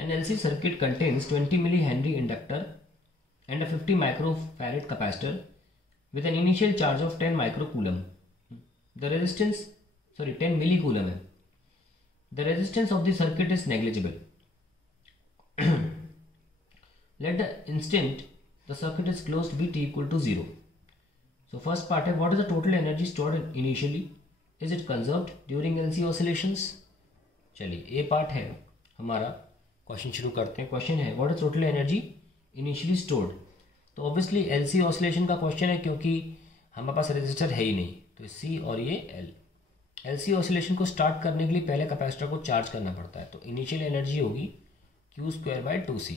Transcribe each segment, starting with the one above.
An LC circuit contains 20 millihenry inductor and a 50 microfarad capacitor with an initial charge of 10 microcoulomb. The resistance, 10 millicoulomb. The resistance of the circuit is negligible. Let the instant the circuit is closed be t equal to 0. So first part है, what is the total energy stored initially? Is it conserved during LC oscillations? चलिए ये part है हमारा, question शुरू करते हैं. Question है what is total energy initially stored. तो ऑब्वियसली एलसी ऑसिलेशन का क्वेश्चन है क्योंकि हमारे पास रेजिस्टर है ही नहीं, तो सी और ये एल. एलसी ऑसिलेशन को स्टार्ट करने के लिए पहले कैपेसिटर को चार्ज करना पड़ता है, तो इनिशियल एनर्जी होगी Q²/2C.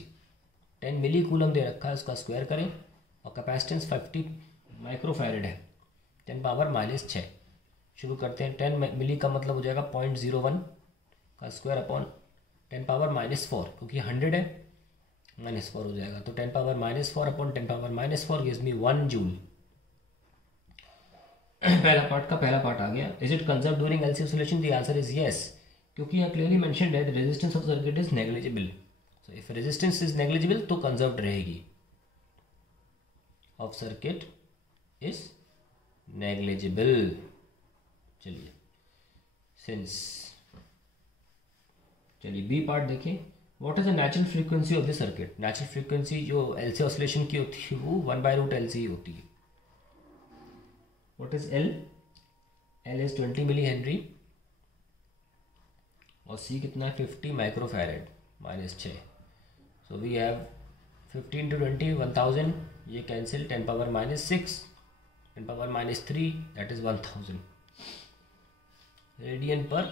10 मिली कूलम दे रखा है, उसका स्क्वायर करें और कैपेसिटेंस 50 माइक्रोफैरड है, 10⁻⁻6. शुरू करते हैं. 10 मिली का मतलब हो जाएगा 0.01 का स्क्वायर अपॉन 10⁻⁻4, क्योंकि 100 है, -4 हो जाएगा, तो 10⁻⁻4 अपॉन 10⁻⁻4 गिव्स मी 1 जूल. पहला पार्ट का पहला पार्ट आ गया. Is it conserve during LC oscillation? The answer is yes, क्योंकि यहाँ क्लियरली मेंशन्ड है the resistance of circuit is negligible. So if resistance is negligible तो कंजर्व्ड रहेगी. Of circuit is negligible. चलिए बी पार्ट देखें. What is the natural frequency of the circuit? Natural frequency जो LC oscillation की होती है वो 1/√LC ही होती है. What is L? L is 20 millihenry और सी कितना है 50 microfarad -6. So we have 15 to 20 1000, ये cancel, 10⁻⁻6 10⁻⁻3 that is 1000 radian per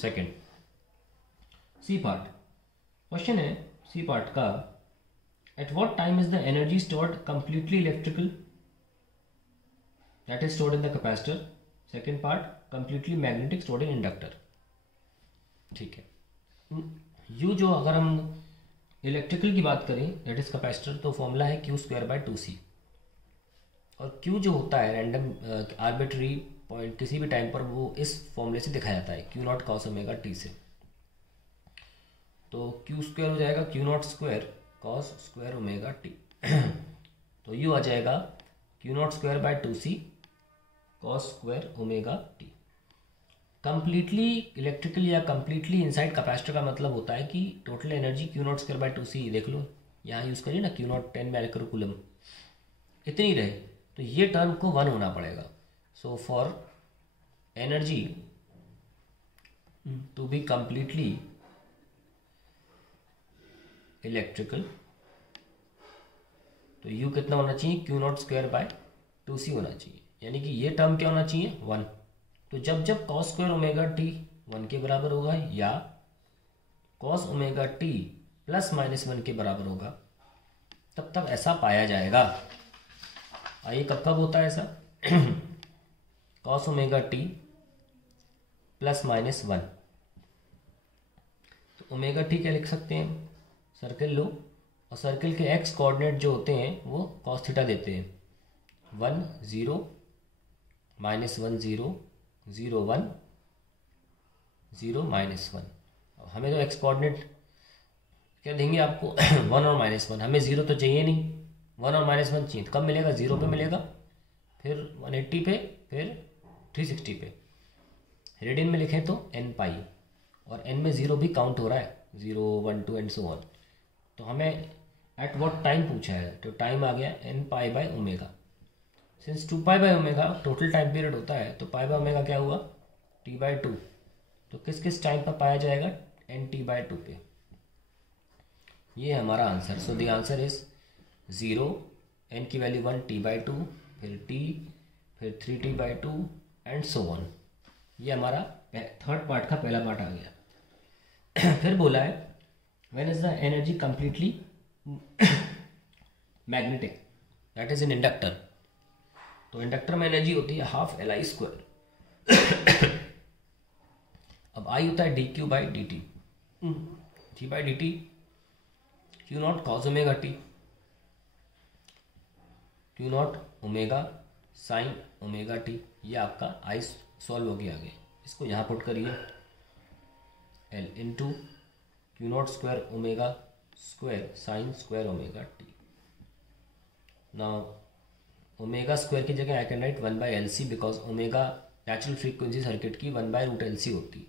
second. C part question है. सी पार्ट का at what time is the energy stored completely electrical, that is stored in the capacitor. Second part completely magnetic, stored in inductor. ठीक है. You जो अगर हम electrical की बात करें दैट इज कैपेसिटर, तो फॉर्मूला है Q²/2C. और Q जो होता है रैंडम आर्बिट्री पॉइंट किसी भी टाइम पर, वो इस फॉर्मूले से दिखाया जाता है Q0 cos ω t से. तो Q² हो जाएगा Q0² cos स्क्वायर ω t. तो यू आ जाएगा Q0²/2C cos square ω t. Completely electrical या कंप्लीटली इनसाइड कैपेसिटर का मतलब होता है कि टोटल एनर्जी Q0²/2C. देख लो यहाँ यूज़ करिए ना, Q0 10 माइक्रोकूलम इतनी रहे, तो ये टर्म को 1 होना पड़ेगा. So for energy to be completely electrical, तो यू कितना होना चाहिए Q0²/2C होना चाहिए, यानी कि ये टर्म क्या होना चाहिए 1. तो जब cos स्क्वायर ω t 1 के बराबर होगा या cos ω t ±1 के बराबर होगा, तब ऐसा पाया जाएगा. आइए कब होता है ऐसा? cos ω t ±1. तो ω t क्या लिख सकते हैं? सर्किल लो और सर्किल के x कोऑर्डिनेट जो होते हैं वो cos थीटा देते हैं. 1 0 -1 0 0 1 0 -1. हमें तो x कोऑर्डिनेट क्या देंगे आपको 1 और -1. हमें 0 तो चाहिए नहीं, 1 और -1 चाहिए. तो कब मिलेगा? 0 पे मिलेगा, फिर 180 पे, फिर 360 पे. रेडियन में लिखें तो n पाई, और n में 0 भी काउंट हो रहा है, 0 1 2 एंड सो ऑन. तो हमें एट व्हाट टाइम पूछा है, तो टाइम आ गया nπ/ω. Since 2π/ω total time period होता है, तो π/ω क्या हुआ T/2. तो किस टाइम पर पाया जाएगा? nT/2 पे. ये है हमारा answer. So the answer is 0, n की वैल्यू 1 T/2, फिर T, फिर 3T/2 एंड सो ऑन. ये हमारा थर्ड पार्ट का पहला पार्ट आ गया. फिर बोला है when is the energy completely magnetic, that is in inductor. तो इंडक्टर में एनर्जी होती है ½ Li². अब I होता है dQ/dt. d/dt Q0 cos ω t, Q0 ω sin ω t. ये आपका I सॉल्व हो गया आगे. इसको यहाँ पुट करिए, L into Q not square omega square sine square omega T. Now omega square की जगह I can write 1/LC because omega natural frequency circuit की 1/√LC होती है।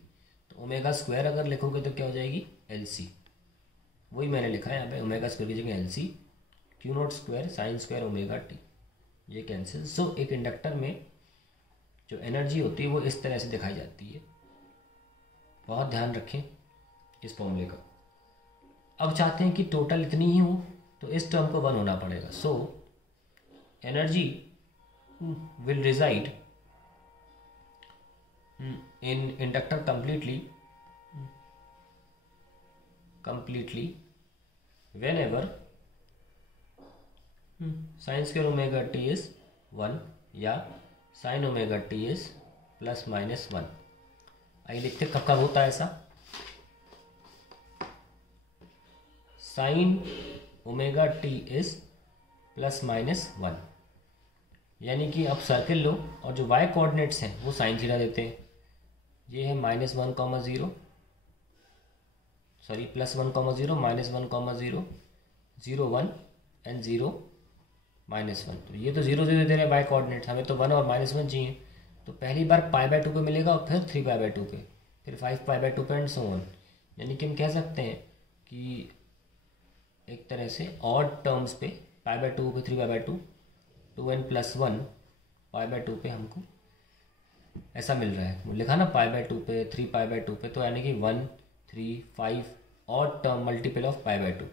तो ओमेगा स्क्वायर अगर लिखोगे तो क्या हो जाएगी LC, वही मैंने लिखा है यहाँ पे, ओमेगा स्क्वायर की जगह LC, Q not square sine square omega T, ये कैंसिल। सो एक इंडक्टर में जो एनर्जी होती है वो इस तरह से दिखाई जाती है, बहुत ध्यान रखें इस फॉर्मूले का। अब चाहते हैं कि टोटल इतनी ही हो तो इस टर्म को 1 होना पड़ेगा। So energy will reside in inductor completely whenever sin square omega t is 1 या sin omega t is ±1। आइए देखते कब कब होता है ऐसा। sin omega t is ±1, यानी कि अब सर्किल लो और जो y कोऑर्डिनेट्स हैं वो साइन थीटा देते हैं। ये है -1,0 सॉरी +1,0 -1,0 0 1 एंड 0 -1। तो ये तो 0 0 दे रहे y कोऑर्डिनेट, हमें तो 1 और -1 चाहिए। तो पहली बार π/2 पे मिलेगा और फिर 3π/2 पे, फिर 5π/2 पे एंड सो ऑन। यानी कि हम कह सकते हैं कि एक तरह से ऑड टर्म्स पे π/2 पे 3π/2 2n + 1 π/2 पे हमको ऐसा मिल रहा है। लिखा ना π/2 पे 3π/2 पे, तो यानी कि 1 3 5 ऑड टर्म मल्टीपल ऑफ π/2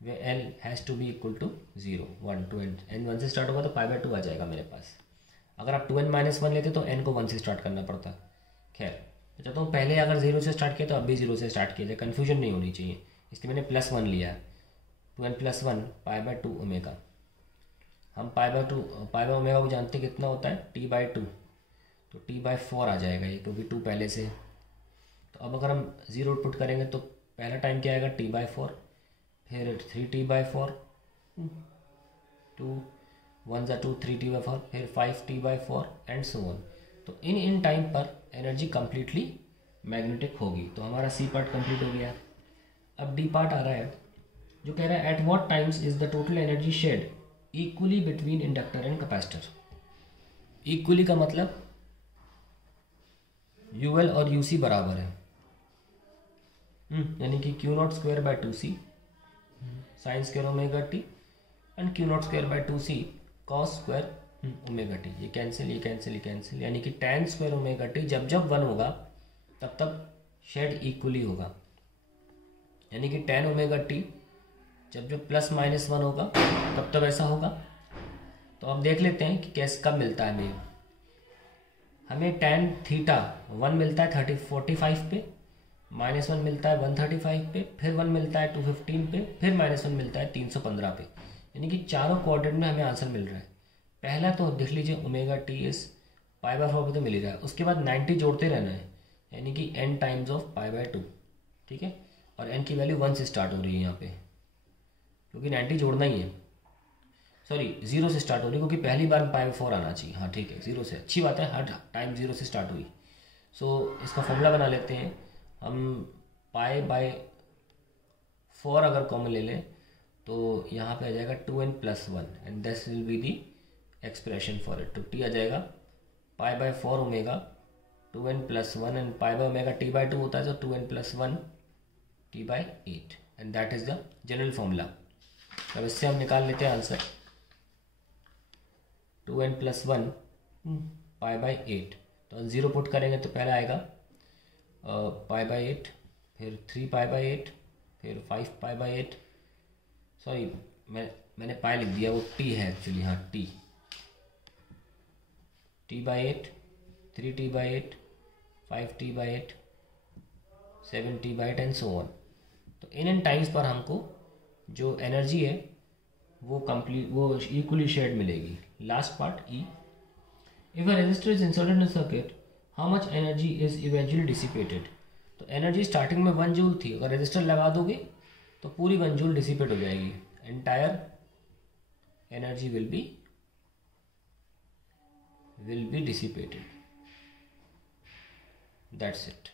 वे l has to be equal to 0 1 2 n 1 से स्टार्ट होगा तो π/2 आ जाएगा मेरे पास। अगर आप 2n - 1 लेते तो n को 1 से स्टार्ट करना पड़ता। खैर तो चाहता हूँ पहले अगर 0 से स्टार्ट किया तो अब भी 0 से स्टार्ट किया जाए, कन्फ्यूजन नहीं होनी चाहिए, इसलिए मैंने +1 लिया है। 2n + 1 π/2 omega. हम π/ओमेगा को जानते कितना होता है t/2, तो t/4 आ जाएगा ये, क्योंकि 2 पहले से। तो अब अगर हम 0 पुट करेंगे तो पहला टाइम क्या आएगा t/4, फिर 3t/4 2 1 + 2 3t/4 फिर 5t/4 एंड सो ऑन। तो इन टाइम पर एनर्जी कंप्लीटली मैग्नेटिक होगी। तो हमारा सी पार्ट कंप्लीट हो गया। अब डी पार्ट आ रहा है जो कह रहा है at what times is the total energy shared equally between inductor and capacitor. Equally का मतलब यूएल और यूसी बराबर है, यानी कि Q0²/2c sine square omega T and Q0²/2c cos square omega T. ये कैंसिल ये कैंसिल ये कैंसिल, यानी कि tan स्क्वायर ओमेगा टी जब जब 1 होगा तब तब शेड इक्वली होगा, यानी कि tan ओमेगा टी जब जब +-1 होगा तब तब ऐसा होगा। तो अब देख लेते हैं कि कैसे कब मिलता है हमें tan थीटा 1 मिलता है 45 पे, -1 मिलता है 135 पे, फिर 1 मिलता है 215 पे, फिर -1 मिलता है 315 पे, यानी कि चारों कोऑर्डिनेट में हमें आंसर मिल रहा है। पहला तो देख लीजिए ओमेगा टी इस π/4 पे तो मिल ही रहा है, उसके बाद 90 जोड़ते रहना है, यानी कि n टाइम्स ऑफ π/2, ठीक है। और n की वैल्यू 1 से स्टार्ट हो रही है यहाँ पे, क्योंकि 90 जोड़ना ही है। सॉरी 0 से स्टार्ट हो रही है क्योंकि पहली बार π/4 आना चाहिए। हाँ ठीक है 0 से, अच्छी बात है, हर टाइम 0 से स्टार्ट हुई। सो इसका फॉर्मूला बना लेते हैं हम। π/4 अगर कॉमन ले लें तो यहाँ पे आ जाएगा 2n + 1 and this will be the expression for it. तो t आ जाएगा π/4 ओमेगा 2n + 1 एंड π/ओमेगा t/2 होता है, तो 2n + 1 t/8 and that is the general formula. अब इससे हम निकाल लेते हैं आंसर 2n + 1 π/8। तो 0 पुट करेंगे तो पहला आएगा π/8, फिर 3π/8, फिर 5π/8। सॉरी मैंने पाई लिख दिया, वो t है एक्चुअली। हाँ t/8 3t/8 5t/8 7t/8 and so on. तो इन टाइम्स पर हमको जो एनर्जी है वो इक्वली शेयर्ड मिलेगी। Last part E, if a resistor is inserted in circuit how much energy is eventually dissipated. तो एनर्जी स्टार्टिंग में 1 जूल थी, अगर रेजिस्टर लगा दोगे तो पूरी 1 जूल डिसिपेट हो जाएगी, entire energy will be dissipated. That's it.